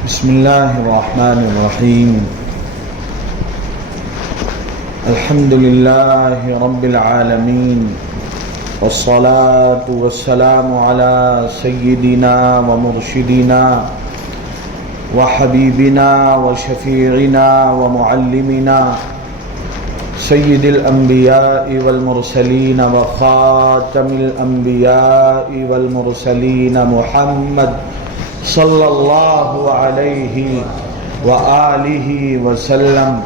بسم الله الرحمن الرحيم. الحمد لله رب العالمين، والصلاة والسلام على سيدنا ومرشدنا وحبيبنا وشفيعنا ومعلمنا سيد الأنبياء والمرسلين وخاتم الأنبياء والمرسلين محمد صلی اللہ علیہ وآلہ وسلم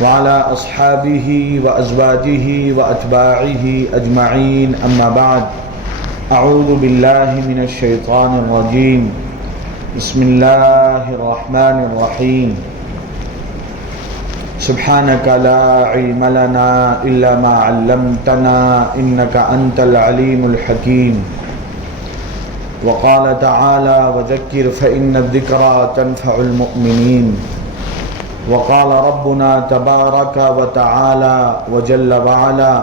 وعلى اصحابہ وازواجہ واتباعہ اجمعین، اما بعد، اعوذ باللہ من الشیطان الرجیم، بسم اللہ الرحمن الرحیم. سبحانک لا علم لنا الا ما علمتنا انک انت العلیم الحکیم. وقال تعالى وذكر فإن الذكرى تنفع المؤمنين. وقال ربنا تبارك وتعالى وجل وعلا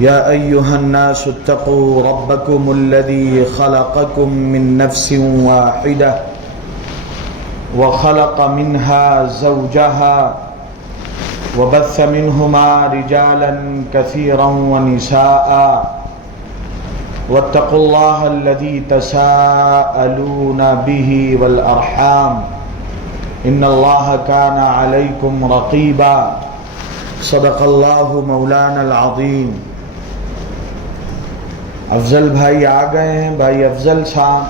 يا أيها الناس اتقوا ربكم الذي خلقكم من نفس واحدة وخلق منها زوجها وبث منهما رجالا كثيرا ونساء واتقوا الله الذي تساءلون به والأرحام إن الله كان عليكم رقيبا. صدق الله مولانا العظيم. افضل بھائی آ گئے ہیں، بھائی افضل صاحب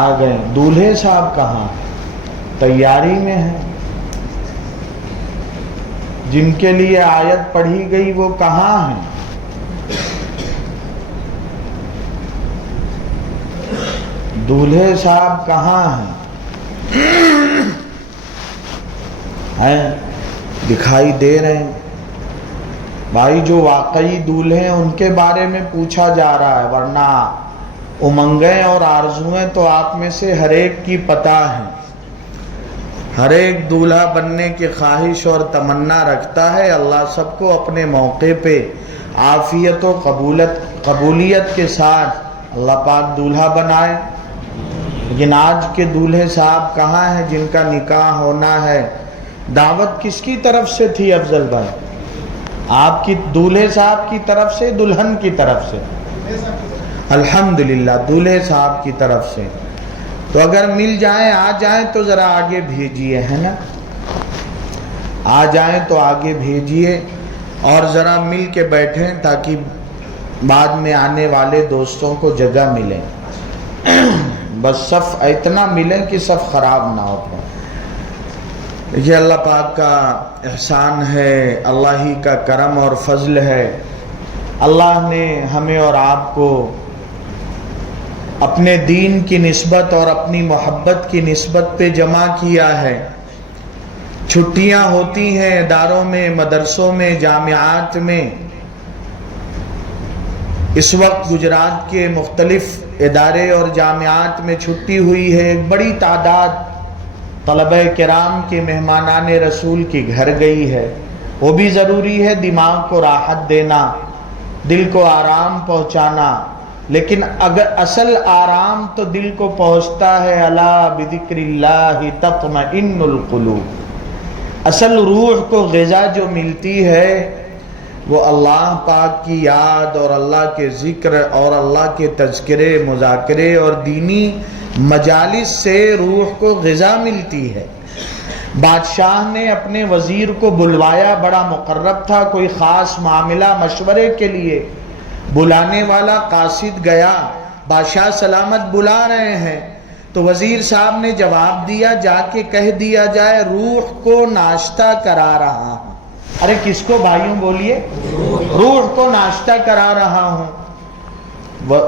آ گئے. دولہے صاحب کہاں؟ تیاری میں ہیں. جن کے لیے آیت پڑھی گئی وہ کہاں ہیں؟ دولہے صاحب کہاں ہیں؟ دکھائی دے رہے ہیں. بھائی جو واقعی دولہے ہیں ان کے بارے میں پوچھا جا رہا ہے، ورنہ امنگیں اور آرزویں تو آپ میں سے ہر ایک کی پتہ ہیں. ہر ایک دولہا بننے کی خواہش اور تمنا رکھتا ہے. اللہ سب کو اپنے موقع پہ عافیت و قبولیت کے ساتھ اللہ پاک دولہا بنائے. لیکن آج کے دولہے صاحب کہاں ہیں جن کا نکاح ہونا ہے؟ دعوت کس کی طرف سے تھی افضل بھائی؟ آپ کی دولہے صاحب کی طرف سے، دلہن کی طرف سے؟ الحمدللہ دولہے صاحب کی طرف سے. تو اگر مل جائیں، آ جائیں تو ذرا آگے بھیجیے، ہے نا؟ آ جائیں تو آگے بھیجیے اور ذرا مل کے بیٹھیں تاکہ بعد میں آنے والے دوستوں کو جگہ ملے. بس صف اتنا ملیں کہ صف خراب نہ ہو. یہ اللہ پاک کا احسان ہے، اللہ ہی کا کرم اور فضل ہے. اللہ نے ہمیں اور آپ کو اپنے دین کی نسبت اور اپنی محبت کی نسبت پہ جمع کیا ہے. چھٹیاں ہوتی ہیں اداروں میں، مدرسوں میں، جامعات میں. اس وقت گجرات کے مختلف ادارے اور جامعات میں چھٹی ہوئی ہے. ایک بڑی تعداد طلبہ کرام کے مہمانان رسول کی گھر گئی ہے. وہ بھی ضروری ہے، دماغ کو راحت دینا، دل کو آرام پہنچانا. لیکن اگر اصل آرام تو دل کو پہنچتا ہے الا بذکر اللہ تطمئن القلوب. اصل روح کو غذا جو ملتی ہے وہ اللہ پاک کی یاد اور اللہ کے ذکر اور اللہ کے تذکرے، مذاکرے اور دینی مجالس سے روح کو غذا ملتی ہے. بادشاہ نے اپنے وزیر کو بلوایا، بڑا مقرب تھا، کوئی خاص معاملہ مشورے کے لیے. بلانے والا قاصد گیا، بادشاہ سلامت بلا رہے ہیں. تو وزیر صاحب نے جواب دیا، جا کے کہہ دیا جائے روح کو ناشتہ کرا رہا ہوں. ارے کس کو بھائیوں بولیے؟ روح کو ناشتہ کرا رہا ہوں.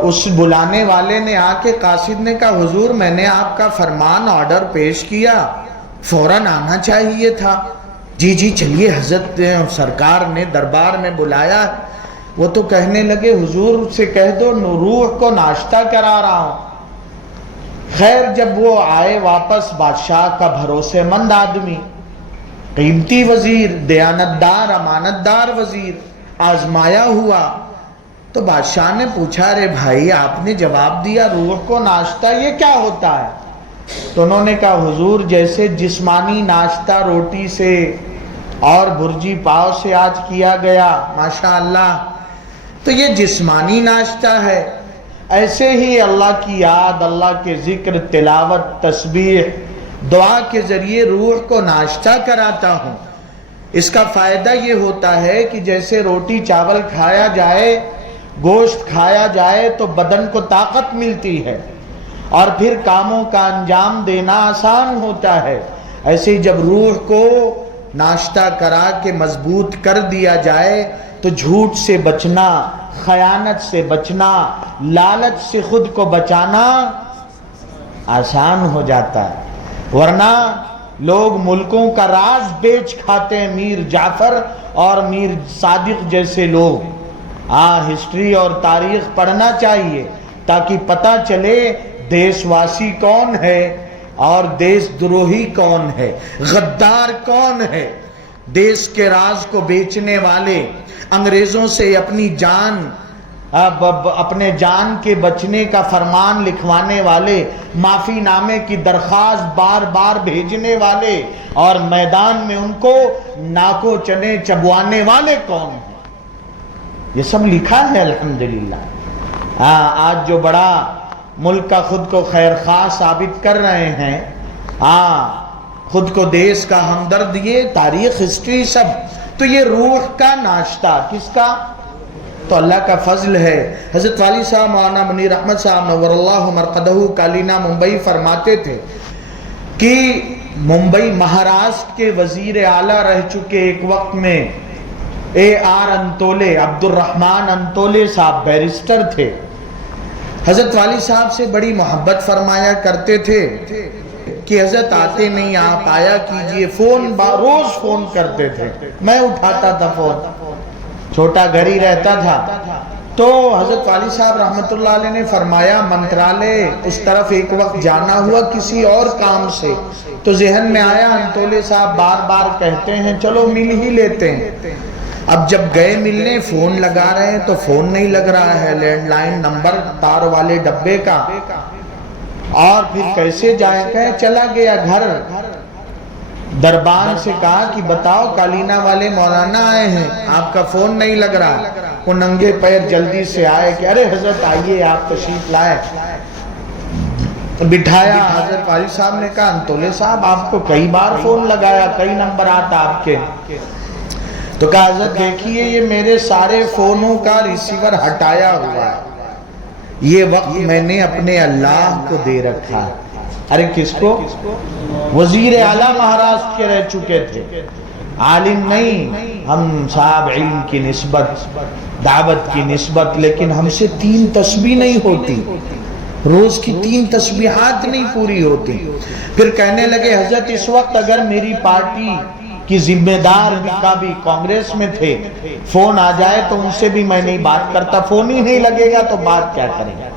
اس بلانے والے نے آ کے قاصد نے کہا حضور میں نے آپ کا فرمان آرڈر پیش کیا، فوراً آنا چاہیے تھا. جی جی چلیے، حضرت سرکار نے دربار میں بلایا. وہ تو کہنے لگے حضور سے کہہ دو روح کو ناشتہ کرا رہا ہوں. خیر جب وہ آئے واپس، بادشاہ کا بھروسے مند آدمی، قیمتی وزیر، دیانتدار، امانتدار وزیر، آزمایا ہوا. تو بادشاہ نے پوچھا ارے بھائی آپ نے جواب دیا روح کو ناشتہ، یہ کیا ہوتا ہے؟ تو انہوں نے کہا حضور جیسے جسمانی ناشتہ روٹی سے اور برجی پاؤ سے آج کیا گیا ماشاءاللہ، تو یہ جسمانی ناشتہ ہے، ایسے ہی اللہ کی یاد، اللہ کے ذکر، تلاوت، تسبیح، دعا کے ذریعے روح کو ناشتہ کراتا ہوں۔ اس کا فائدہ یہ ہوتا ہے کہ جیسے روٹی چاول کھایا جائے، گوشت کھایا جائے تو بدن کو طاقت ملتی ہے اور پھر کاموں کا انجام دینا آسان ہوتا ہے، ایسے ہی جب روح کو ناشتہ کرا کے مضبوط کر دیا جائے تو جھوٹ سے بچنا، خیانت سے بچنا، لالچ سے خود کو بچانا آسان ہو جاتا ہے۔ ورنہ لوگ ملکوں کا راز بیچ کھاتے ہیں، میر جعفر اور میر صادق جیسے لوگ۔ ہسٹری اور تاریخ پڑھنا چاہیے تاکہ پتہ چلے دیش واسی کون ہے اور دیش دروہی کون ہے، غدار کون ہے۔ دیش کے راز کو بیچنے والے، انگریزوں سے اپنے جان کے بچنے کا فرمان لکھوانے والے، معافی نامے کی درخواست بار بار بھیجنے والے اور میدان میں ان کو ناکو چنے چبوانے والے کون ہیں، یہ سب لکھا ہے الحمدللہ۔ آج جو بڑا ملک کا خود کو خیر خواہ ثابت کر رہے ہیں، خود کو دیش کا ہمدرد، یہ تاریخ، ہسٹری سب، تو یہ روح کا ناشتہ کس کا؟ تو اللہ کا فضل ہے۔ حضرت والی صاحب مولانا منیر احمد صاحب نور اللہ مرقدہ کالینا ممبئی فرماتے تھے کہ ممبئی مہاراشٹر کے وزیر اعلیٰ رہ چکے ایک وقت میں AR انتولے، عبد الرحمن انتولے صاحب بیرسٹر تھے، حضرت والی صاحب سے بڑی محبت فرمایا کرتے تھے کہ حضرت آتے نہیں، آپ آیا کیجئے، روز فون کرتے تھے، میں اٹھاتا تھا فون، چھوٹا گھر ہی رہتا تھا۔ تو حضرت والی صاحب رحمت اللہ علیہ نے فرمایا منترالے اس طرف ایک وقت جانا ہوا کسی اور کام سے، تو ذہن میں آیا انتولے صاحب بار بار کہتے ہیں چلو مل ہی لیتے ہیں۔ اب جب گئے ملنے، فون لگا رہے ہیں تو فون نہیں لگ رہا ہے، لینڈ لائن نمبر تار والے ڈبے کا، اور پھر کیسے جائیں، کہیں چلا گیا گھر، دربان سے کہا کہ بتاؤ کالینا والے مولانا آئے ہیں، آپ کا فون نہیں لگ رہا۔ وہ ننگے پیر جلدی سے آئے کہ ارے حضرت آئیے، آپ تشریف لائے، بٹھایا۔ حضرت والی صاحب نے کہا انتولے صاحب آپ کو کئی بار فون لگایا، کئی نمبر آتا آپ کے، تو کہا حضرت دیکھیے یہ میرے سارے فونوں کا ریسیور ہٹایا ہوا ہے، یہ وقت میں نے اپنے اللہ کو دے رکھا ہے۔ ارے کس کو؟ وزیر اعلیٰ مہاراشٹر کے رہ چکے تھے، عالم نہیں، ہم صاحب علم کی نسبت، دعوت کی نسبت، لیکن ہم سے 3 تسبیح نہیں ہوتی، روز کی 3 تسبیحات نہیں پوری ہوتی۔ پھر کہنے لگے حضرت اس وقت اگر میری پارٹی کی ذمہ دار کا بھی کانگریس میں تھے، فون آ جائے تو ان سے بھی میں نہیں بات کرتا، فون ہی نہیں لگے گا تو بات کیا کریں گا۔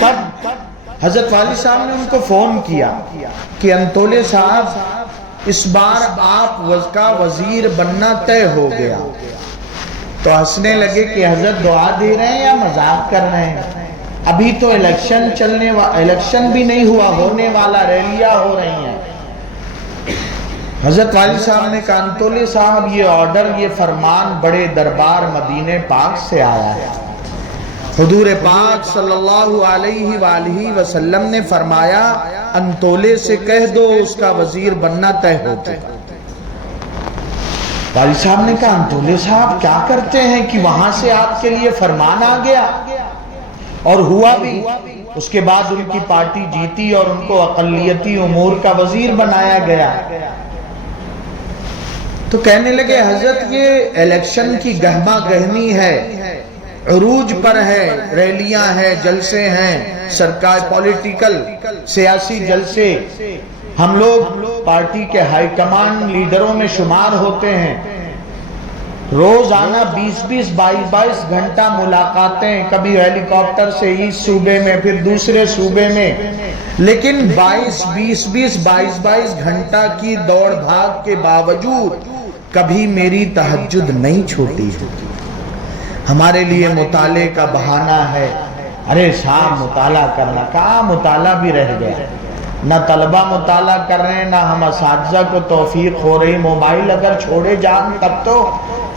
تب حضرت والی صاحب نے ان کو فون کیا کہ انتولے صاحب اس بار آپ کا وزیر بننا طے ہو گیا۔ تو ہنسنے لگے کہ حضرت دعا دے رہے ہیں یا مذاق کر رہے ہیں، ابھی تو الیکشن بھی نہیں ہوا، ہونے والا، ریلیاں ہو رہی ہیں۔ حضرت والی صاحب نے کہا انتولے صاحب یہ آرڈر، یہ فرمان بڑے دربار مدینہ پاک سے آیا ہے، حضور پاک صلی اللہ علیہ وآلہ وسلم نے فرمایا انتولے سے کہہ دو اس کا وزیر بننا طے ہو چکا۔ والی صاحب نے کہا انتولے صاحب کیا کرتے ہیں کہ وہاں سے آپ کے لیے فرمان آ گیا، اور ہوا بھی۔ اس کے بعد ان کی پارٹی جیتی اور ان کو اقلیتی امور کا وزیر بنایا گیا۔ تو کہنے لگے حضرت یہ الیکشن کی گہما گہمی ہے، عروج پر ہے، ریلیاں ہیں، جلسے ہیں، سرکار پولیٹیکل سیاسی جلسے، ہم لوگ پارٹی کے ہائی کمانڈ لیڈروں میں شمار ہوتے ہیں، روزانہ 20-20 22-22 گھنٹہ ملاقاتیں، کبھی ہیلی کاپٹر سے اس صوبے میں پھر دوسرے صوبے میں، لیکن 22-22 گھنٹہ کی دوڑ بھاگ کے باوجود کبھی میری تہجد نہیں چھوٹی ہے۔ ہمارے لیے مطالعے کا بہانہ ہے، ارے صاحب مطالعہ کرنا، کہاں مطالعہ بھی رہ گیا، نہ طلبہ مطالعہ کر رہے ہیں، نہ ہم اساتذہ کو توفیق ہو رہی، موبائل اگر چھوڑے جان تب تو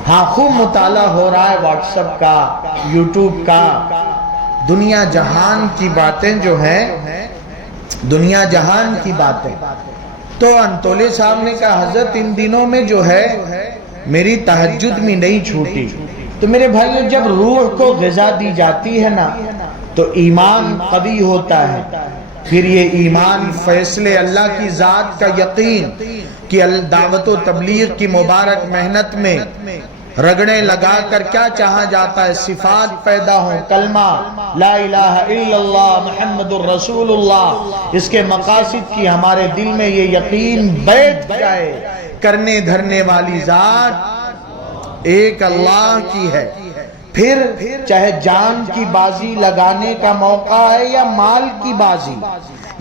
ہاں خوب مطالعہ ہو رہا ہے، واٹس ایپ کا، یوٹیوب کا، دنیا جہان کی باتیں جو ہیں، دنیا جہان کی باتیں۔ تو انتولے صاحب نے کہا حضرت ان دنوں میں جو ہے میری تہجد میں نہیں چھوٹی۔ تو میرے بھائیو جب روح کو غذا دی جاتی ہے نا تو ایمان قوی ہوتا ہے، پھر یہ ایمان فیصلے اللہ کی ذات کا یقین کہ دعوت و تبلیغ کی مبارک محنت میں رگڑیں لگا کر کیا چاہا جاتا ہے، صفات پیدا ہوں، کلمہ لا الہ الا اللہ محمد الرسول اللہ، اس کے مقاصد کی ہمارے دل میں یہ یقین بیٹھ جائے، کرنے دھرنے والی ذات ایک اللہ کی ہے۔ پھر چاہے جان کی بازی لگانے کا موقع ہے یا مال کی بازی،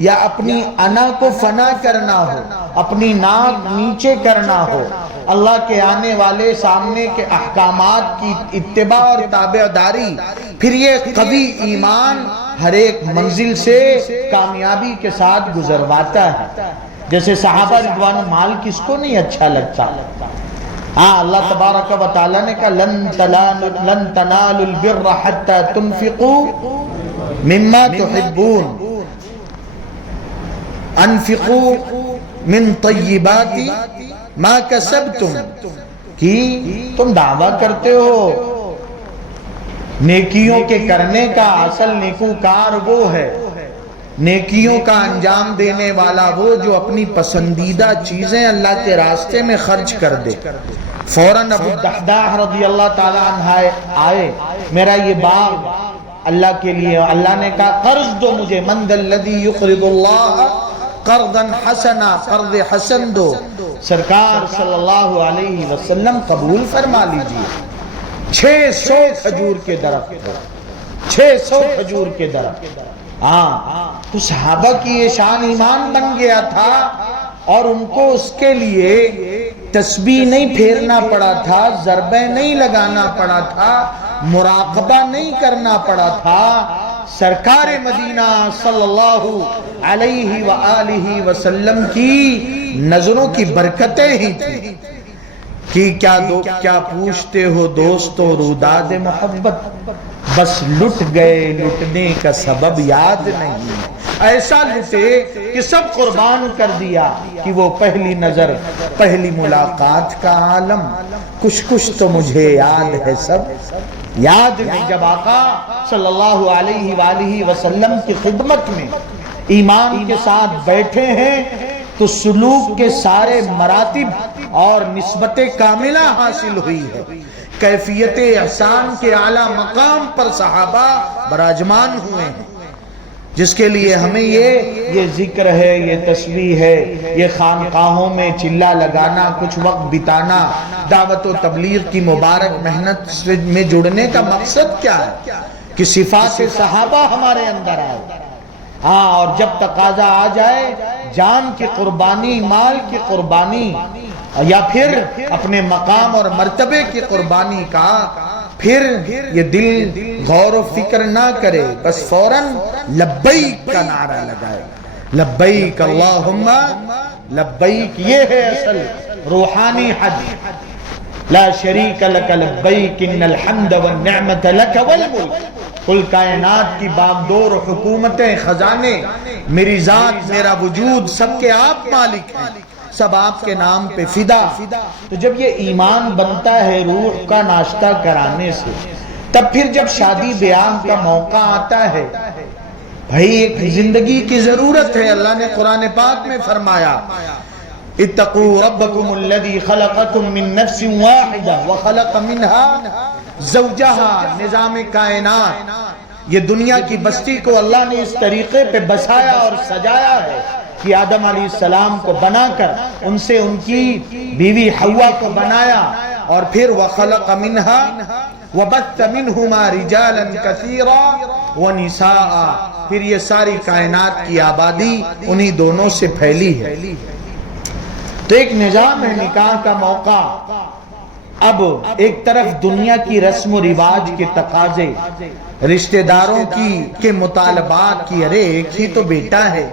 یا اپنی انا کو فنا کرنا ہو، اپنی ناک نیچے کرنا ہو، اللہ کے آنے والے سامنے کے احکامات کی اتباع اور تابعداری، پھر یہ قوی ایمان ہر ایک منزل سے کامیابی کے ساتھ گزرواتا ہے۔ جیسے صحابہ رضوان، مال کس کو نہیں اچھا لگتا؟ ہاں اللہ تبارک و تعالیٰ نے کہا لن تنالوا البر حتى تنفقوا مما تحبون، انفقوا من طیبات ما کسبتم، کہ تم دعویٰ کرتے ہو نیکیوں کے کرنے کا، اصل نیکوکار وہ ہے، نیکیوں کا انجام دینے والا وہ جو اپنی پسندیدہ چیزیں اللہ کے راستے میں خرچ کر دے۔ فوراً ابو الدحداح رضی اللہ تعالیٰ عنہ آئے، میرا یہ باغ اللہ کے لیے، اللہ نے کہا قرض دو مجھے، من ذا الذی یقرض اللہ قرضا حسنا، قرض حسن دو۔ سرکار صلی اللہ علیہ وسلم قبول فرما لیجئے، 600 کھجور کے درخت، 600 کھجور کے درخت۔ ہاں تو صحابہ کی یہ شان ایمان بن گیا تھا، اور ان کو اس کے لیے تسبیح نہیں پھیرنا پڑا تھا، ضربیں نہیں لگانا پڑا تھا، مراقبہ نہیں کرنا پڑا تھا، سرکار مدینہ صلی اللہ علیہ وآلہ وسلم کی نظروں کی برکتیں ہی تھیں کہ کیا پوچھتے ہو دوستو روداد محبت، بس لٹ گئے لٹنے کا سبب یاد نہیں، ایسا لٹے کہ سب قربان کر دیا کہ وہ پہلی نظر پہلی ملاقات کا عالم، کچھ تو مجھے یاد ہے سب یاد نہیں۔ جب آقا صلی اللہ علیہ وآلہ وسلم کی خدمت میں ایمان کے ساتھ بیٹھے ہیں تو سلوک کے سارے مراتب اور نسبت کاملہ حاصل ہوئی ہے، کیفیت احسان کے اعلیٰ مقام پر صحابہ براجمان ہوئے ہیں، جس کے لیے ہمیں یہ ذکر ہے، یہ تسبیح ہے، یہ خانقاہوں میں چلہ لگانا، کچھ وقت بتانا، دعوت و تبلیغ کی مبارک محنت میں جڑنے کا مقصد کیا ہے کہ صفات صحابہ ہمارے اندر آئے۔ ہاں اور جب تقاضا آ جائے جان کی قربانی، مال کی قربانی، یا پھر اپنے مقام اور مرتبے کی قربانی کا، پھر یہ دل غور و فکر نہ کرے، بس فوراً لبیک کا نعرہ لگائے، لبیک اللہم لبیک۔ یہ ہے اصل روحانی حج، لا شریک لک لبیک ان الحمد والنعمت لک والملک۔ کل کائنات کی باغدور حکومتیں، خزانے، میری ذات، میرا وجود، سب کے آپ مالک ہیں، سب آپ کے نام پہ فدا۔ تو جب یہ ایمان بنتا ہے روح کا ناشتہ کرانے سے، تب پھر جب شادی بیاہ کا موقع آتا ہے، بھائی ایک زندگی کی ضرورت ہے۔ اللہ نے قرآن پاک میں فرمایا اتقوا ربکم الذی خلقکم من نفس واحدہ وخلق منها زوجہا۔ نظام کائنات، یہ دنیا کی بستی کو اللہ نے اس طریقے پہ بسایا اور سجایا ہے کہ آدم علیہ السلام کو بنا کر ان سے ان کی بیوی حوا کو بنایا، اور پھر وَخَلَقَ مِنْهَا وَبَثَّ مِنْهُمَا رِجَالًا كَثِيرًا وَنِسَاءً۔ پھر یہ ساری کائنات کی آبادی انہی دونوں سے پھیلی ہے۔ تو ایک نظام ہے نکاح کا موقع، اب ایک طرف دنیا کی رسم و رواج کے تقاضے، رشتہ داروں کے مطالبات کی، ارے ایک ہی تو بیٹا ہے،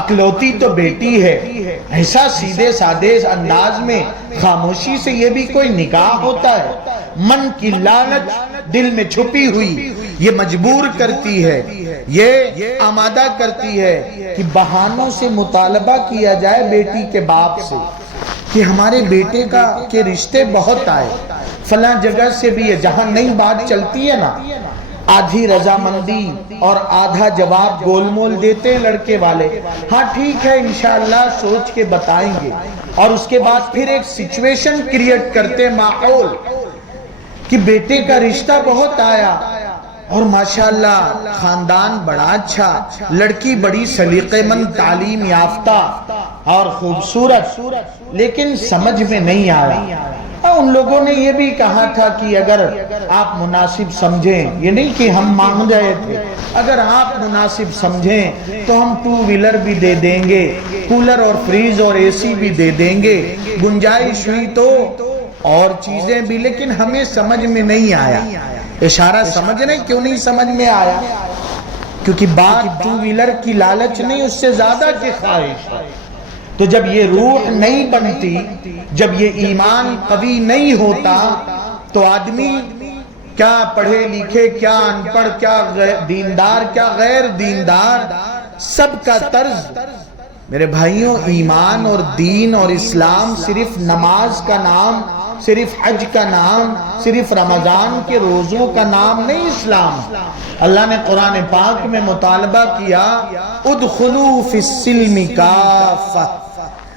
اکلوتی تو بیٹی ہے، ایسا سیدھے سادے انداز میں خاموشی سے یہ بھی کوئی نکاح ہوتا ہے؟ من کی لالچ دل میں چھپی ہوئی یہ مجبور کرتی ہے، یہ آمادہ کرتی ہے کہ بہانوں سے مطالبہ کیا جائے بیٹی کے باپ سے کہ ہمارے بیٹے کے رشتے بہت آئے، فلاں جگہ سے بھی ہے۔ جہاں نئی بات چلتی ہے نا، آدھی رضامندی اور آدھا جواب گول مول دیتے ہیں لڑکے والے، ہاں ٹھیک ہے انشاءاللہ سوچ کے بتائیں گے، اور اس کے بعد پھر ایک سچویشن کریٹ کرتے، ماحول کہ بیٹے کا رشتہ بہت آیا اور ماشاءاللہ خاندان بڑا اچھا، لڑکی بڑی سلیقے مند، تعلیم یافتہ اور خوبصورت، لیکن سمجھ میں نہیں آیا۔ ان لوگوں نے یہ بھی کہا تھا کہ اگر آپ مناسب سمجھیں، یہ نہیں کہ ہم مانگ رہے تھے، اگر آپ مناسب سمجھیں تو ہم 2 ویلر بھی دے دیں گے، کولر اور فریز اور اے سی بھی دے دیں گے، گنجائش ہوئی تو اور چیزیں بھی، لیکن ہمیں سمجھ میں نہیں آیا۔ اشارہ سمجھ نہیں، کیوں نہیں سمجھ میں آیا؟ کیونکہ بات 2 ویلر کی لالچ نہیں، اس سے زیادہ کی خواہش ہے۔ تو جب یہ روح نہیں بنتی، جب یہ ایمان قوی نہیں ہوتا، تو آدمی کیا پڑھے لکھے، کیا ان پڑھ، کیا دیندار، کیا غیر دیندار، سب کا طرز۔ میرے بھائیوں، ایمان اور دین اور اسلام صرف نماز کا نام، صرف حج کا نام، صرف رمضان کے روزوں کا نام نہیں اسلام۔ اللہ نے قرآن پاک میں مطالبہ کیا، ادخلوا فی السلم کافہ۔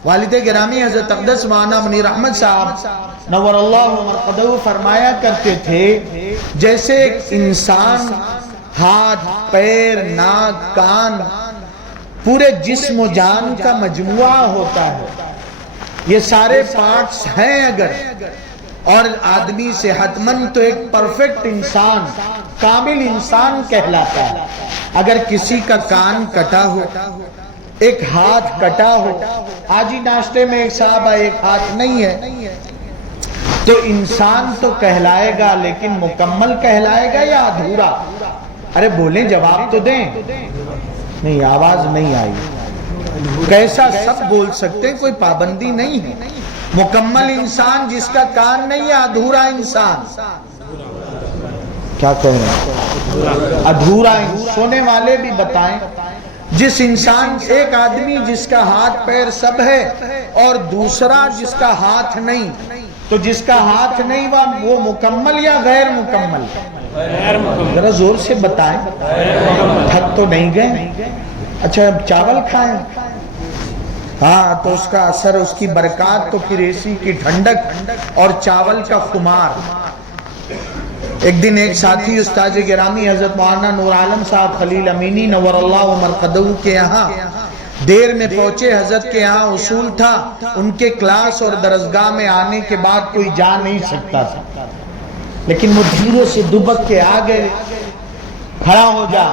والد گرامی حضرت اقدس مولانا منیر احمد صاحب نور اللہ مرقدہ فرمایا کرتے تھے، جیسے ایک انسان ہاتھ، پیر، ناک، کان، پورے جسم و جان کا مجموعہ ہوتا ہے، یہ سارے پارٹس ہیں اگر، اور آدمی صحت مند تو ایک پرفیکٹ انسان، کامل انسان کہلاتا ہے۔ اگر کسی کا کان کٹا ہو، ایک ہاتھ کٹا ہو، آج ہی ناشتے میں ایک صاحب ایک ہاتھ نہیں ہے، تو انسان تو کہلائے گا، لیکن مکمل کہلائے گا یا ادھورا؟ ارے بولیں، جواب تو دیں۔ نہیں، آواز نہیں آئی۔ کیسا سب بول سکتے ہیں، کوئی پابندی نہیں ہے۔ مکمل انسان جس کا کان نہیں ہے، ادھورا انسان کیا کہیں؟ ادھورا۔ سونے والے بھی بتائیں، جس انسان، ایک آدمی جس کا ہاتھ پیر سب ہے اور دوسرا جس کا ہاتھ نہیں، تو جس کا ہاتھ نہیں وہ مکمل یا غیر مکمل؟ ذرا زور سے بتائیں، تھک تو نہیں گئے؟ اچھا چاول کھائیں؟ ہاں، تو اس کا اثر، اس کی برکات تو پھر اسی کی ٹھنڈک اور چاول کا خمار۔ ایک دن ایک ساتھی استاذ گرامی حضرت مولانا نور عالم صاحب خلیل امینی نور اللہ مرقدہ کے یہاں دیر میں پہنچے۔ حضرت کے یہاں اصول تھا، ان کے کلاس اور درسگاہ میں آنے کے بعد کوئی جا نہیں سکتا تھا، لیکن وہ دھیرے سے دبک کے آگئے، کھڑا ہو جا۔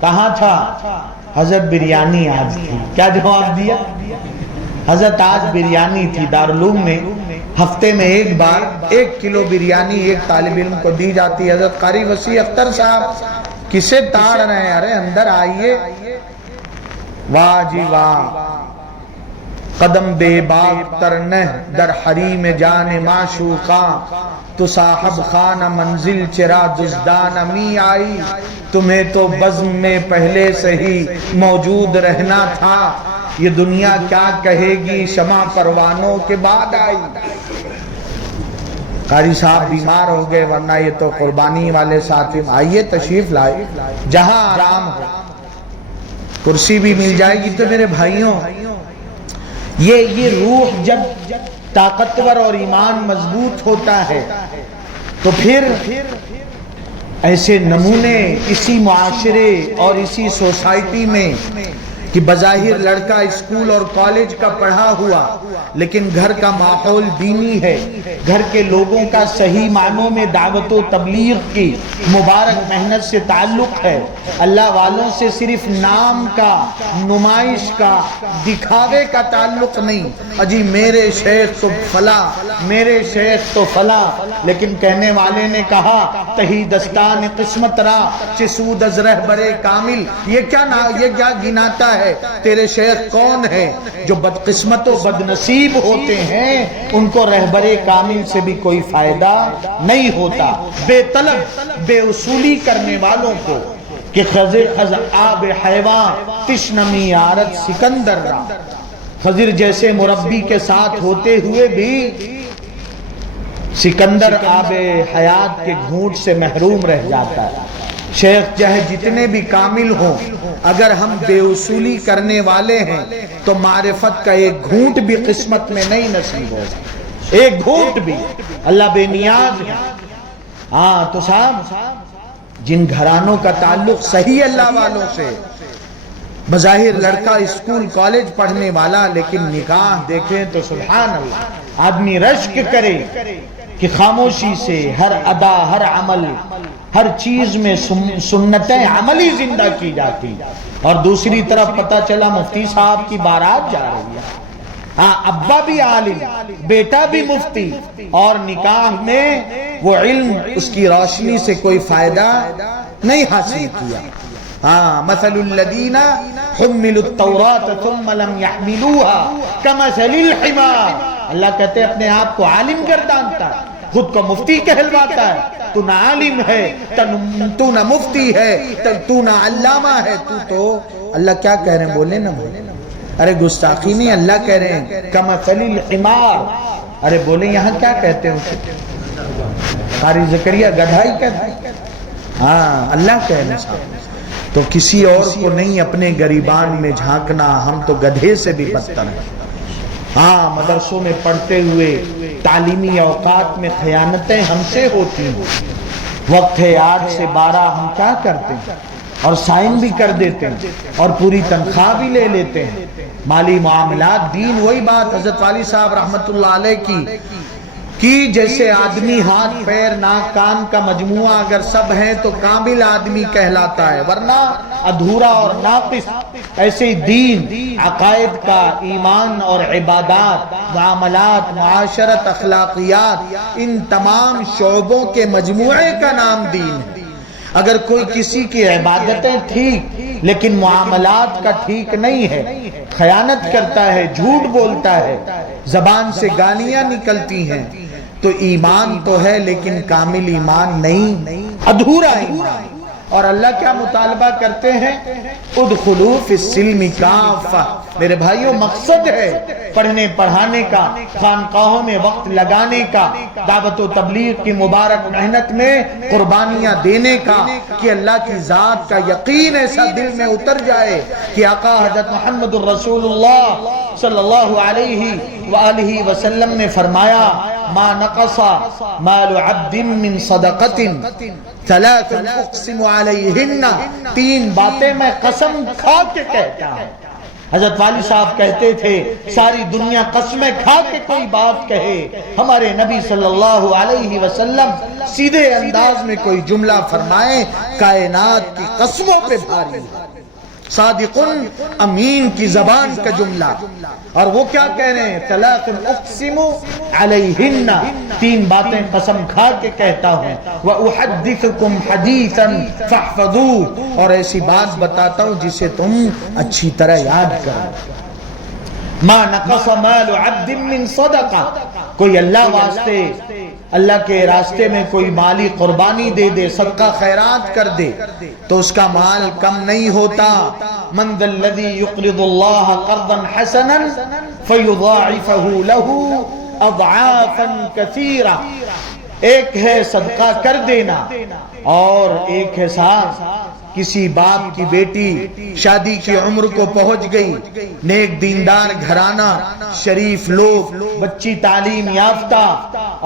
کہاں تھا؟ حضرت بریانی آج تھی۔ کیا جواب دیا؟ حضرت آج بریانی تھی۔ دارالعلوم میں ہفتے میں ایک بار 1 کلو بریانی ایک طالب علم کو دی جاتی۔ حضرت قاری وسیع اختر صاحب کسے تاڑ رہے ہیں؟ ارے اندر آئیے۔ واہ جی واہ، قدم بے باک ترنہ در حریم جان معشوقاں، تو صاحب خانہ منزل چرا دزدان امی آئی، تمہیں تو بزم میں پہلے سے ہی موجود رہنا تھا، یہ دنیا کیا کہے گی شمع پروانوں کے بعد آئی۔ قاری صاحب بیمار ہو گئے، ورنہ یہ تو قربانی والے ساتھی۔ آئیے تشریف لائے، جہاں آرام ہو، کرسی بھی مل جائے گی۔ تو میرے بھائیوں، یہ روح جب طاقتور اور ایمان مضبوط ہوتا ہے تو پھر ایسے نمونے اسی معاشرے اور اسی سوسائٹی میں کہ بظاہر لڑکا اسکول اور کالج کا پڑھا ہوا لیکن گھر کا ماحول دینی ہے، گھر کے لوگوں کا صحیح معنوں میں دعوت و تبلیغ کی مبارک محنت سے تعلق ہے، اللہ والوں سے صرف نام کا، نمائش کا، دکھاوے کا تعلق نہیں، اجی میرے شیخ تو فلاں، میرے شیخ تو فلاں، لیکن کہنے والے نے کہا تہی دستان قسمت را چسود از رہبر کامل، یہ کیا گناتا ہے؟ تیرے شیخ کون ہے؟ جو بدقسمت و بد نصیب ہوتے ہیں ان کو رہبر کامل سے بھی کوئی فائدہ نہیں ہوتا۔ بے طلب بے اصولی کرنے والوں کو کہ خضر آب حیوان تشنمی آرت سکندر را، خضر جیسے مربی کے ساتھ ہوتے ہوئے بھی سکندر آب حیات کے گھونٹ سے محروم رہ جاتا ہے۔ شیخ چاہے جتنے بھی کامل ہوں، اگر ہم بے اصولی کرنے والے ہیں تو معرفت کا ایک گھونٹ بھی قسمت میں نہیں نصیب ہوگا، ایک گھونٹ بھی۔ اللہ بے نیاز ہے۔ ہاں تو صاحب جن گھرانوں کا تعلق صحیح اللہ والوں سے، بظاہر لڑکا اسکول کالج پڑھنے والا لیکن نکاح دیکھیں تو سبحان اللہ، آدمی رشک کرے کہ خاموشی سے ہر ادا، ہر عمل، ہر چیز میں سنتیں عملی زندہ کی جاتی، اور دوسری طرف پتہ چلا مفتی صاحب کی بارات جا رہی ہے، ہاں ابا بھی عالم، بیٹا بھی مفتی، اور نکاح میں وہ علم اس کی روشنی سے کوئی فائدہ نہیں حاصل کیا۔ ہاں مثل الذین حملوا التوراۃ ثم لم يحملوها كمثل الحمار، اللہ کہتے ہیں اپنے آپ کو عالم گردانتا ہے، خود کو مفتی کہلواتا ہے، تو نہ عالم ہے، تو نہ مفتی ہے، تو نہ علامہ ہے، تو اللہ کیا کہہ رہے ہیں بولے نا بولے، ارے گستاخی نہیں، اللہ کہہ رہے ہیں کمثل الحمار، ارے بولے یہاں کیا کہتے ہیں اسے؟ قاری زکریا گدھائی کہتے ہیں، ہاں اللہ کہہ رہے ہیں۔ تو کسی اور کو نہیں اپنے گریبان میں جھانکنا، ہم تو گدھے سے بھی بدتر ہیں۔ ہاں مدرسوں میں پڑھتے ہوئے تعلیمی اوقات میں خیانتیں ہم سے ہوتی ہیں، وقت ہے 8 سے 12 ہم کیا کرتے ہیں اور سائن بھی کر دیتے ہیں اور پوری تنخواہ بھی لے لیتے ہیں، مالی معاملات، دین وہی بات حضرت والی صاحب رحمت اللہ علیہ کی جیسے آدمی ہاتھ پیر ناک کان کا مجموعہ اگر سب ہیں تو کامل آدمی کہلاتا ہے، ورنہ ادھورا اور ناقص۔ ایسے دین، عقائد کا، ایمان اور عبادات، معاملات، معاشرت، اخلاقیات، ان تمام شعبوں کے مجموعے کا نام دین ہے۔ اگر کوئی کسی کی عبادتیں ٹھیک لیکن معاملات کا ٹھیک نہیں ہے، خیانت کرتا ہے، جھوٹ بولتا ہے، زبان سے گالیاں نکلتی ہیں، تو ایمان تو ہے لیکن کامل ایمان نہیں، ادھورا ایمان۔ اور اللہ کیا مطالبہ کرتے ہیں؟ ادخلوا فی السلم کافہ۔ میرے بھائیوں مقصد ہے پڑھنے پڑھانے کا، خانقاہوں میں وقت لگانے کا، دعوت و تبلیغ کی مبارک محنت میں قربانیاں دینے کا، کہ اللہ کی ذات کا یقین ایسا دل میں اتر جائے کہ آقا حضرت محمد الرسول اللہ صلی اللہ علیہ وآلہ وسلم نے فرمایا ما نقص مال عبد من صدقت ثلاث اقسم علیہن، 3 باتیں میں قسم کھا کے کہتا ہوں۔ حضرت والی صاحب کہتے تھے ساری دنیا قسمیں کھا کے کوئی بات کہے، ہمارے نبی صلی اللہ علیہ وسلم سیدھے انداز میں کوئی جملہ فرمائے کائنات کی قسموں پہ بھاری، صادق امین کی زبان کا جملہ، اور وہ کیا کہہ رہے ہیں؟ ثلاث اقسم علیہن، 3 باتیں قسم کھا کے کہتا ہوں، وَأُحَدِّثُكُمْ حَدِيثًا فَاحْفَظُوهُ، اور ایسی بات بتاتا ہوں جسے تم اچھی طرح یاد کرو۔ ما نقص مال عبد من صدقہ، کوئی اللہ واسطے، اللہ کے راستے میں کوئی مالی قربانی دے دے، صدقہ خیرات کر دے تو اس کا مال کم نہیں ہوتا۔ من ذا الذی یقرض اللہ قرضا حسنا فیضاعفہ لہ اضعافا کثیرہ، ایک ہے صدقہ کر دینا اور ایک ہے ساتھ کسی باپ کی بیٹی شادی کی عمر کو پہنچ گئی، نیک دیندار گھرانہ، شریف لوگ، بچی تعلیم یافتہ،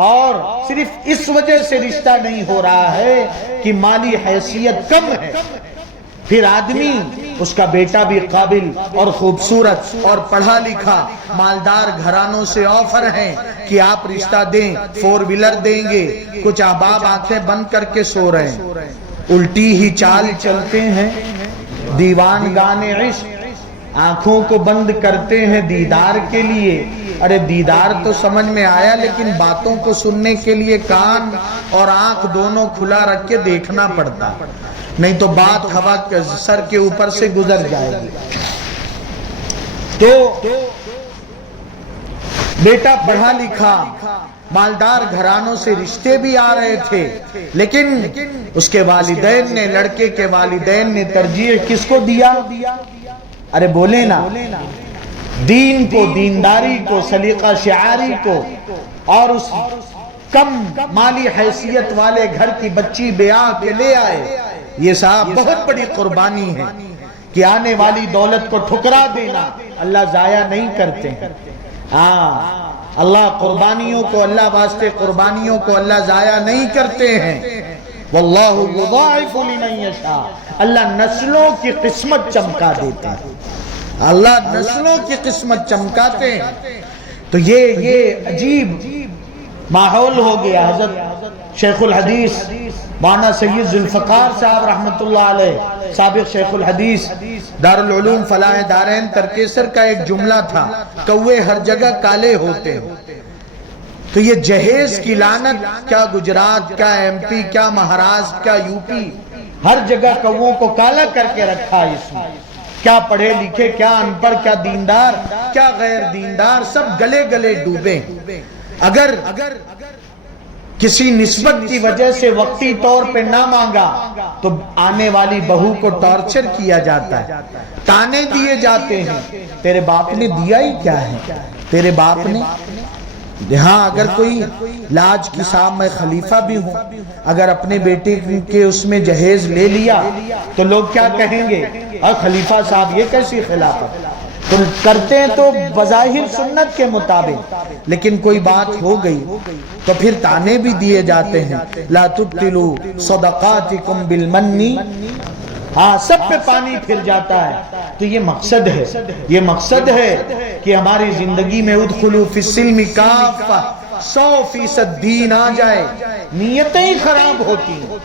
اور صرف اس وجہ سے رشتہ نہیں ہو رہا ہے کہ مالی حیثیت کم ہے، پھر آدمی اس کا بیٹا بھی قابل اور خوبصورت اور پڑھا لکھا مالدار گھرانوں سے آفر ہیں کہ آپ رشتہ دیں، 4 ویلر دیں گے، کچھ احباب آنکھیں بند کر کے سو رہے ہیں، الٹی ہی چال چلتے ہیں، دیوان گانے عشق آنکھوں کو بند کرتے ہیں دیدار کے لیے۔ ارے دیدار تو سمجھ میں آیا، لیکن باتوں کو سننے کے لیے کان اور آنکھ دونوں کھلا رکھ کے دیکھنا پڑتا، نہیں تو بات ہوا سر کے اوپر سے گزر جائے گی۔ تو بیٹا پڑھا لکھا مالدار گھرانوں سے رشتے بھی آ رہے تھے، لیکن اس کے والدین نے، لڑکے کے والدین نے ترجیح کس کو دیا؟ ارے بولے نا، دین کو، دینداری کو، سلیقہ شعاری کو، اور اس کم مالی حیثیت والے گھر کی بچی بیاہ کے لے آئے۔ یہ صاحب بہت بڑی قربانی ہے کہ آنے والی دولت کو ٹھکرا دینا اللہ ضائع نہیں کرتے ہیں۔ ہاں، اللہ قربانیوں کو، اللہ واسطے قربانیوں کو اللہ ضائع نہیں کرتے ہیں۔ واللہ یضاعف لمن یشاء، اللہ نسلوں کی قسمت چمکا دیتا ہے، اللہ نسلوں کی قسمت چمکاتے ہیں۔ تو یہ عجیب ماحول ہو گیا۔ حضرت شیخ الحدیث مولانا سید ذوالفقار صاحب رحمت اللہ علیہ، سابق شیخ الحدیث دارالعلوم فلاح دارین ترکیسر کا ایک جملہ تھا، کوے ہر جگہ کالے ہوتے ہیں۔ تو یہ جہیز کی لعنت، کیا گجرات، کیا ایم پی، کیا مہاراشٹر، کیا یو پی، ہر جگہ کووں کو کالا کر کے رکھا ہے اس میں۔ کیا پڑھے لکھے، کیا ان پڑھ، کیا دیندار، کیا غیر دیندار، سب گلے گلے ڈوبے۔ اگر کسی نسبت کی وجہ سے وقتی طور پہ نہ مانگا تو آنے والی بہو کو ٹارچر کیا جاتا ہے، تانے دیے جاتے ہیں، تیرے باپ نے دیا ہی کیا ہے، تیرے باپ نے۔ ہاں، اگر کوئی لاج کی صاحب میں خلیفہ بھی ہوں، اگر اپنے بیٹے کے اس میں جہیز لے لیا تو لوگ کیا کہیں گے؟ اور خلیفہ صاحب یہ کیسی خلافت؟ تو کرتے ہیں تو بظاہر سنت کے مطابق، لیکن کوئی بات ہو گئی تو پھر تانے بھی دیے جاتے ہیں، لا تبطلوا صدقاتکم بالمن۔ ہاں، سب پہ پانی پھر جاتا ہے۔ تو یہ مقصد ہے، یہ مقصد ہے کہ ہماری زندگی میں ادخلوا فی السلم کافہ، 100% دین آ جائے۔ نیتیں ہی خراب ہوتی ہیں۔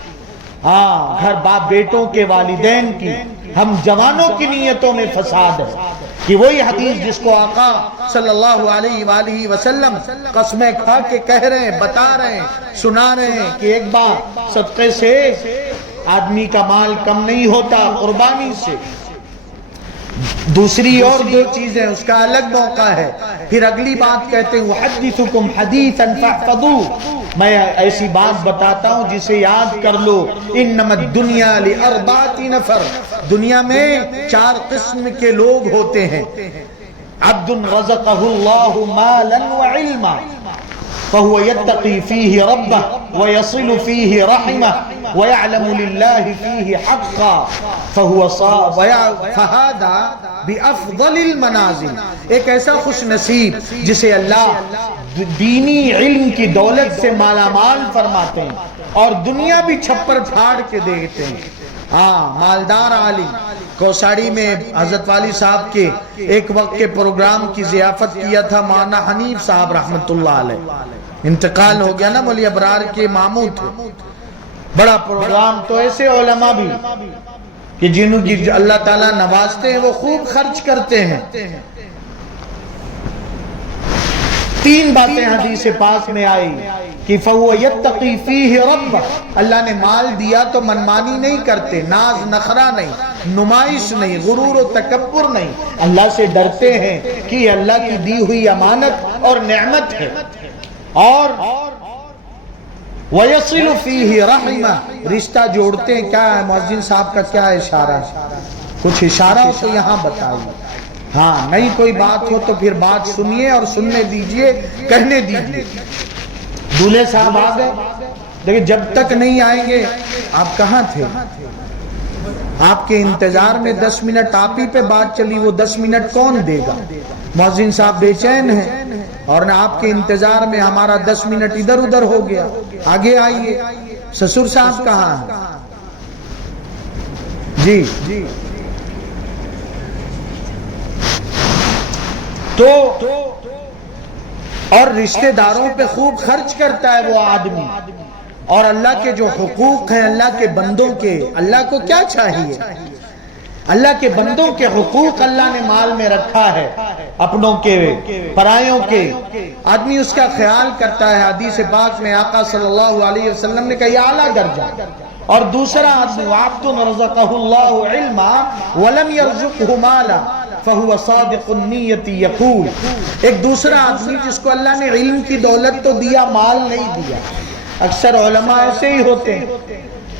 ہاں، گھر باپ بیٹوں کے، والدین کی، ہم جوانوں کی نیتوں میں فساد ہے کہ وہی حدیث جس کو آقا صلی اللہ علیہ وآلہ وسلم قسمیں کھا کے کہہ رہے ہیں، بتا رہے ہیں، سنا رہے ہیں کہ ایک بار صدقے سے آدمی کا مال کم نہیں ہوتا، قربانی سے۔ دوسری اور 2 چیزیں اس کا الگ موقع ہے۔ پھر اگلی بات کہتے ہیں وحدثکم حدیثا فاحفظوہ، میں ایسی بات بتاتا ہوں جسے یاد کر لو۔ انما الدنیا لاربعۃ نفر، دنیا میں 4 قسم کے لوگ ہوتے ہیں۔ عبد رزقہ اللہ مالا وعلما فهو يتقي فيه ربه ويصل فيه رحمه ويعلم لله فيه حقا فهذا بأفضل المنازل، ایک ایسا خوش نصیب جسے اللہ دینی علم کی دولت سے مالا مال فرماتے ہیں اور دنیا بھی چھپر پھاڑ کے دیتے ہیں۔ ہاں، مالدار عالم کوساڑی میں حضرت والی صاحب کے ایک وقت کے پروگرام کی ضیافت کیا تھا مولانا حنیف صاحب رحمت اللہ علیہ، انتقال ہو گیا نا، مولی ابرار کے ماموں تھے۔ بڑا پروگرام، تو ایسے علماء بھی کہ جنہوں کی اللہ تعالیٰ نوازتے ہیں وہ خوب خرچ کرتے ہیں۔ 3 باتیں حدیث پاک میں آئی کہ فَهُوَ يَتَّقِي فِيهِ رَبَّهُ، اللہ نے مال دیا تو منمانی نہیں کرتے، ناز نخرہ نہیں، نمائش نہیں، غرور و تکبر نہیں، اللہ سے ڈرتے ہیں کہ یہ اللہ کی دی ہوئی امانت اور نعمت ہے۔ اور وَيَصِلُ فِيهِ رَحِمَةً، رشتہ جوڑتے ہیں۔ کیا ہے مؤذن صاحب کا کیا اشارہ ہے؟ کچھ اشارہ تو یہاں بتائیے۔ ہاں، نہیں کوئی بات ہو تو پھر بات سنیے اور سننے دیجئے، کہنے دیجئے۔ دولہے صاحب آ گئے، لیکن جب تک نہیں آئیں گے آپ کہاں تھے؟ آپ کے انتظار میں 10 منٹ آپ ہی پہ بات چلی، وہ 10 منٹ کون دے گا؟ مؤذن صاحب بے چین ہیں اور آپ کے انتظار میں ہمارا 10 منٹ ادھر ادھر ہو گیا۔ آگے آئیے۔ سسر صاحب کہاں ہیں؟ جی تو اور رشتہ داروں پہ خوب خرچ کرتا ہے وہ آدمی، اور اللہ کے جو حقوق ہیں اللہ کے بندوں کے، اللہ کو کیا چاہیے؟ اللہ کے بندوں کے حقوق اللہ نے مال میں رکھا ہے، اپنوں کے پرایوں کے، آدمی اس کا خیال کرتا ہے۔ حدیث پاک میں آقا صلی اللہ علیہ وسلم نے کہا یہ اعلیٰ درجہ۔ اور دوسرا آدمی وعبد رزقہ اللہ علما ولم یرزقہ مالا فہو صادق النیت یقول، ایک دوسرا آدمی جس کو اللہ نے علم کی دولت تو دیا، مال نہیں دیا۔ اکثر علماء ایسے ہی ہوتے ہیں،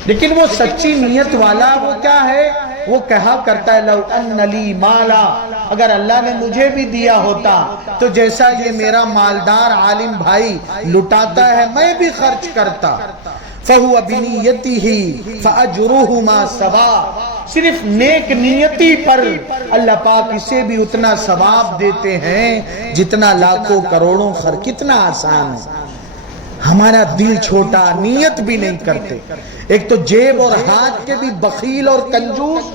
لیکن وہ سچی نیت والا وہ کیا ہے؟ وہ کہا کرتا ہے لو ان لی مالا، اگر اللہ نے مجھے بھی دیا ہوتا تو جیسا یہ میرا مالدار عالم بھائی لٹاتا ہے میں بھی خرچ کرتا۔ فَهُوَ بِنِيَّتِهِ فَأَجْرُهُمَا سَوَاءٌ، صرف نیک نیتی پر اللہ پاک اسے بھی اتنا ثواب دیتے ہیں جتنا لاکھوں کروڑوں خرچ۔ کتنا آسان ہے، ہمارا دل چھوٹا، نیت بھی نہیں کرتے۔ ایک تو جیب اور ہاتھ کے بھی بخیل اور کنجوس،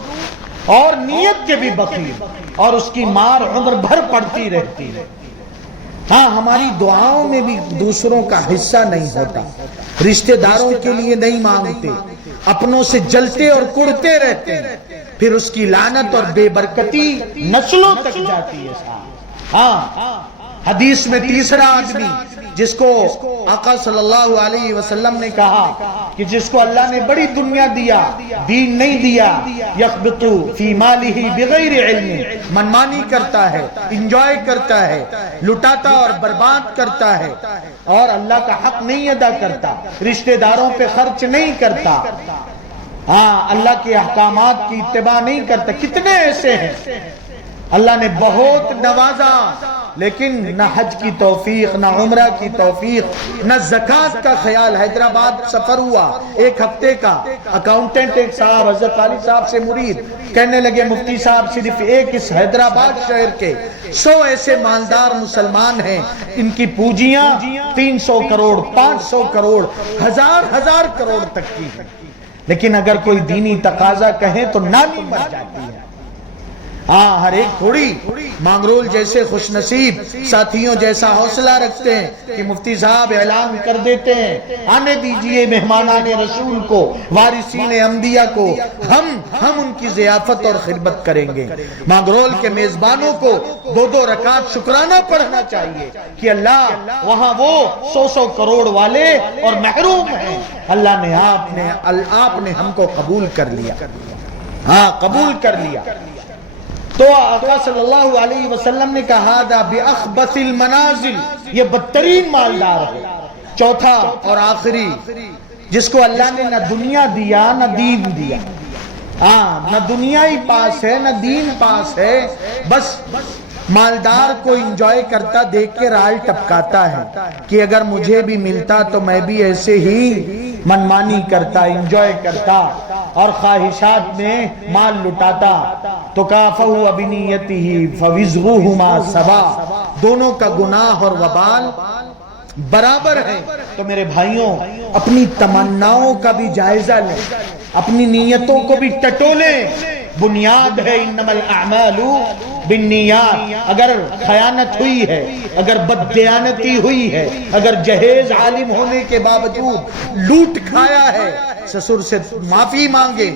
اور نیت کے بھی بخیل، اور اس کی مار عمر بھر پڑتی رہتی ہے۔ ہاں، ہماری دعاؤں میں بھی دوسروں کا حصہ نہیں ہوتا، رشتہ داروں کے لیے نہیں مانگتے، اپنوں سے جلتے اور کڑتے رہتے ہیں، پھر اس کی لعنت اور بے برکتی نسلوں تک جاتی ہے صاحب۔ ہاں، حدیث میں تیسرا آدمی جس کو آقا صلی اللہ علیہ وسلم نے کہا کہ جس کو اللہ نے بڑی دنیا دیا، دین نہیں دیا، یخبط فی مالہ بغیر علم، منمانی کرتا ہے، انجوائے کرتا ہے، لٹاتا اور برباد کرتا ہے، اور اللہ کا حق نہیں ادا کرتا، رشتہ داروں پہ خرچ نہیں کرتا، ہاں اللہ کے احکامات کی اتباع نہیں کرتا۔ کتنے ایسے ہیں اللہ نے بہت نوازا، لیکن نہ حج کی توفیق، نہ عمرہ کی توفیق، نہ زکوٰۃ کا خیال۔ حیدرآباد سفر ہوا ایک ہفتے کا، اکاؤنٹنٹ ایک صاحب حضرت علی صاحب سے مرید کہنے لگے مفتی صاحب صرف ایک اس حیدرآباد شہر کے 100 ایسے مالدار مسلمان ہیں، ان کی پونجیاں 300 کروڑ 500 کروڑ 1000 کروڑ تک کی ہیں، لیکن اگر کوئی دینی تقاضا کہیں تو نامی مر جاتی ہے۔ ہاں، ہر ایک تھوڑی مانگرول جیسے خوش نصیب ساتھیوں جیسا حوصلہ رکھتے ہیں کہ مفتی صاحب اعلان کر دیتے ہیں آنے دیجئے مہمانان رسول کو، وارثین انبیاء کو، ہم ان کی ضیافت اور خدمت کریں گے۔ مانگرول کے میزبانوں کو 2 رکعت شکرانہ پڑھنا چاہیے کہ اللہ وہاں وہ 100 کروڑ والے اور محروم ہیں، اللہ نے آپ نے ہم کو قبول کر لیا، ہاں قبول کر لیا۔ تو آقا صلی اللہ علیہ وسلم نے کہا دا بِأَخْبَثِ الْمَنَازِلِ، یہ بدترین مالدار ہے۔ چوتھا اور آخری، جس کو اللہ نے نہ دنیا دیا نہ دین دیا، نہ دنیا ہی پاس ہے نہ دین پاس ہے، بس مالدار کو انجوائے کرتا دیکھ کے رال ٹپکاتا ہے کہ اگر مجھے بھی ملتا تو میں بھی ایسے ہی منمانی کرتا، انجوائے کرتا اور خواہشات میں مال لٹاتا۔ تو کہا فَهُوَ بِنِيَّتِهِ فَوِزْرُهُمَا سَوَاءٌ، دونوں کا گناہ اور وبال برابر ہے۔ تو میرے بھائیوں، اپنی تمناؤں کا بھی جائزہ لیں، اپنی نیتوں کو بھی ٹٹولیں۔ بنیاد ہے انما الاعمال بالنیات، اگر خیانت ہوئی ہے، اگر بددیانتی ہوئی ہے، اگر جہیز عالم ہونے کے باوجود لوٹ کھایا ہے، سسر سے معافی مانگے،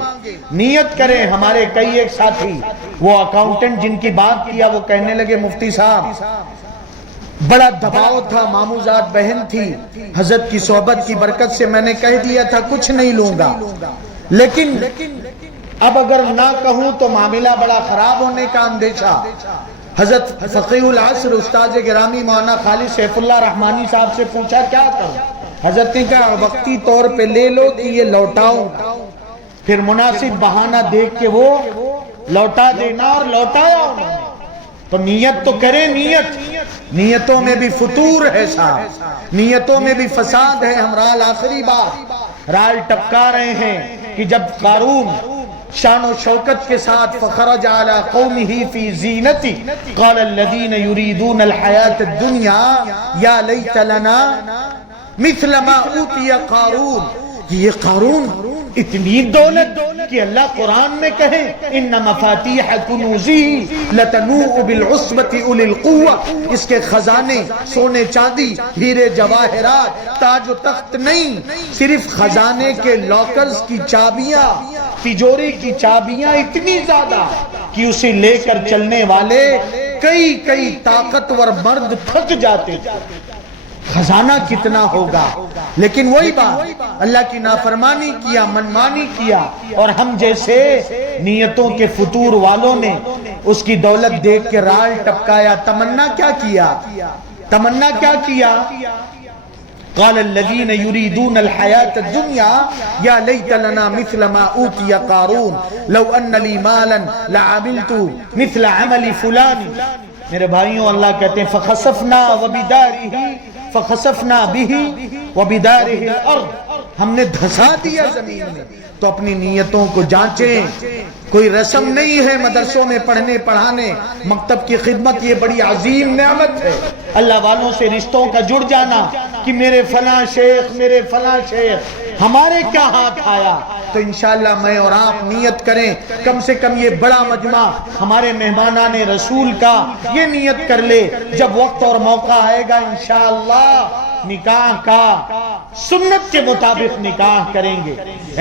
نیت کریں۔ ہمارے کئی ایک ساتھی وہ اکاؤنٹنٹ جن کی بات کیا وہ کہنے لگے مفتی صاحب بڑا دباؤ تھا، ماموزاد بہن تھی، حضرت کی صحبت کی برکت سے میں نے کہہ دیا تھا کچھ نہیں لوں گا، لیکن اب اگر نہ کہوں تو معاملہ بڑا خراب ہونے کا اندیشہ۔ حضرت فقیہ العصر استاد گرامی مولانا خالد سیف اللہ رحمانی صاحب سے پوچھا کیا کروں؟ حضرت نے کہا وقتی طور پہ لے لو کہ یہ لوٹاؤں، پھر مناسب بہانہ دیکھ کے وہ لوٹا دینا، اور لوٹایا انہوں نے۔ تو نیت تو کریں، نیتوں میں بھی فطور ہے صاحب، نیتوں میں بھی فساد ہے۔ ہم رال آخری بات رال ٹپکا رہے ہیں کہ جب قارون شان و شوکت کے ساتھ فخرج علی قومہ فی زینتی قال الذین یریدون الحیات الدنیا یا لیت لنا مثل ما اوتی قارون، یہ قارون اتنی دولت کہ اللہ قرآن میں کہے ان مفاتیح کنوزی لتنوء بالعصبۃ اولی القوہ، اس کے خزانے سونے چاندی ہیرے جواہرات تاج و تخت نہیں، صرف خزانے کے لاکرز کی چابیاں، تجوری کی چابیاں اتنی زیادہ کہ اسے لے کر چلنے والے کئی طاقتور مرد تھک جاتے تھے۔ خزانہ کتنا ہوگا، لیکن وہی بات، اللہ کی نافرمانی کیا، منمانی کیا، اور ہم جیسے نیتوں کے فطور والوں نے اس کی دولت دیکھ کے رال ٹپکایا۔ تمنا کیا کیا؟ تمنا کیا کیا؟ قال الذين يريدون الحياة الدنيا يا ليت لنا مثل ما أوتي قارون لو أن لي مالا لعملت مثل عمل فلان۔ میرے بھائیوں، اللہ کہتے ہیں فخسفنا به وبداره الارض، ہم نے دھسا دیا زمین میں۔ تو اپنی نیتوں کو جانچیں، کوئی رسم نہیں ہے مدرسوں میں پڑھنے پڑھانے، مکتب کی خدمت یہ بڑی عظیم نعمت ہے، اللہ والوں سے رشتوں کا جڑ جانا کہ میرے فلاں شیخ ہمارے کیا ہاتھ آیا۔ تو انشاءاللہ میں اور آپ نیت کریں، کم سے کم یہ بڑا مجمع ہمارے مہمانان رسول کا یہ نیت کر لے، جب وقت اور موقع آئے گا انشاءاللہ نکاح کا سنت کے مطابق نکاح کریں گے۔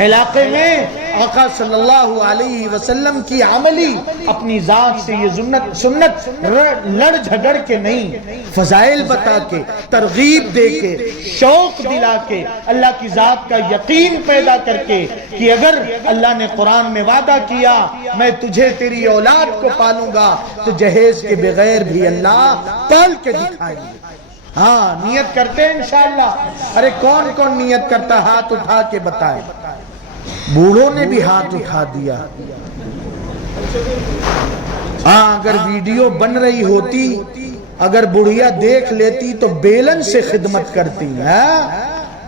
علاقے میں آقا صلی اللہ علیہ وسلم کی عملی اپنی ذات سے یہ سنت لڑ جھگڑ کے نہیں، فضائل بتا کے، ترغیب دے کے، شوق دلا کے، اللہ کی ذات کا یقین پیدا کر کے کہ اگر اللہ نے قرآن میں وعدہ کیا میں تجھے تیری اولاد کو پالوں گا تو جہیز کے بغیر بھی اللہ پال کے دکھائیں گے۔ ہاں، نیت کرتے ہیں انشاءاللہ۔ ارے کون کون نیت کرتا؟ ہاتھ اٹھا کے بتائے۔ بوڑھوں نے بھی ہاتھ اٹھا دیا۔ ہاں، اگر ویڈیو بن رہی ہوتی، اگر بڑھیا دیکھ لیتی تو بیلن سے خدمت کرتی ہے۔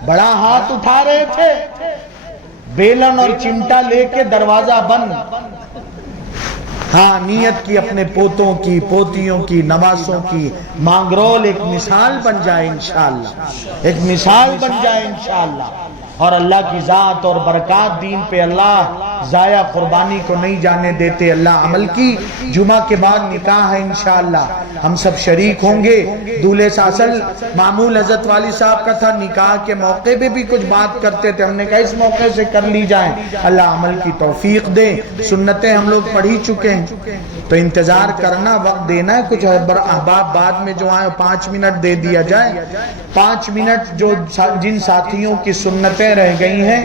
بڑا ہاتھ اٹھا رہے تھے، بیلن اور چمٹا لے کے دروازہ بند۔ ہاں، نیت کی اپنے پوتوں کی، پوتیوں کی، نواسوں کی، مانگرول ایک مثال بن جائے انشاءاللہ، ایک مثال بن جائے انشاءاللہ۔ اور اللہ کی ذات اور برکات دین پہ اللہ ضائع قربانی کو نہیں جانے دیتے۔ اللہ عمل کی، جمعہ کے بعد نکاح ہے انشاءاللہ، ہم سب شریک ہوں گے۔ دولہے ساسل معمول حضرت والی صاحب کا تھا، نکاح کے موقع پہ بھی کچھ بات کرتے تھے، ہم نے کہا اس موقع سے کر لی جائیں۔ اللہ عمل کی توفیق دے۔ سنتیں ہم لوگ پڑھ ہی چکے ہیں تو انتظار کرنا، وقت دینا ہے۔ کچھ احباب بعد میں جو آئے 5 منٹ دے دیا جائے، 5 منٹ جو جن ساتھیوں کی سنتیں رہ گئی ہیں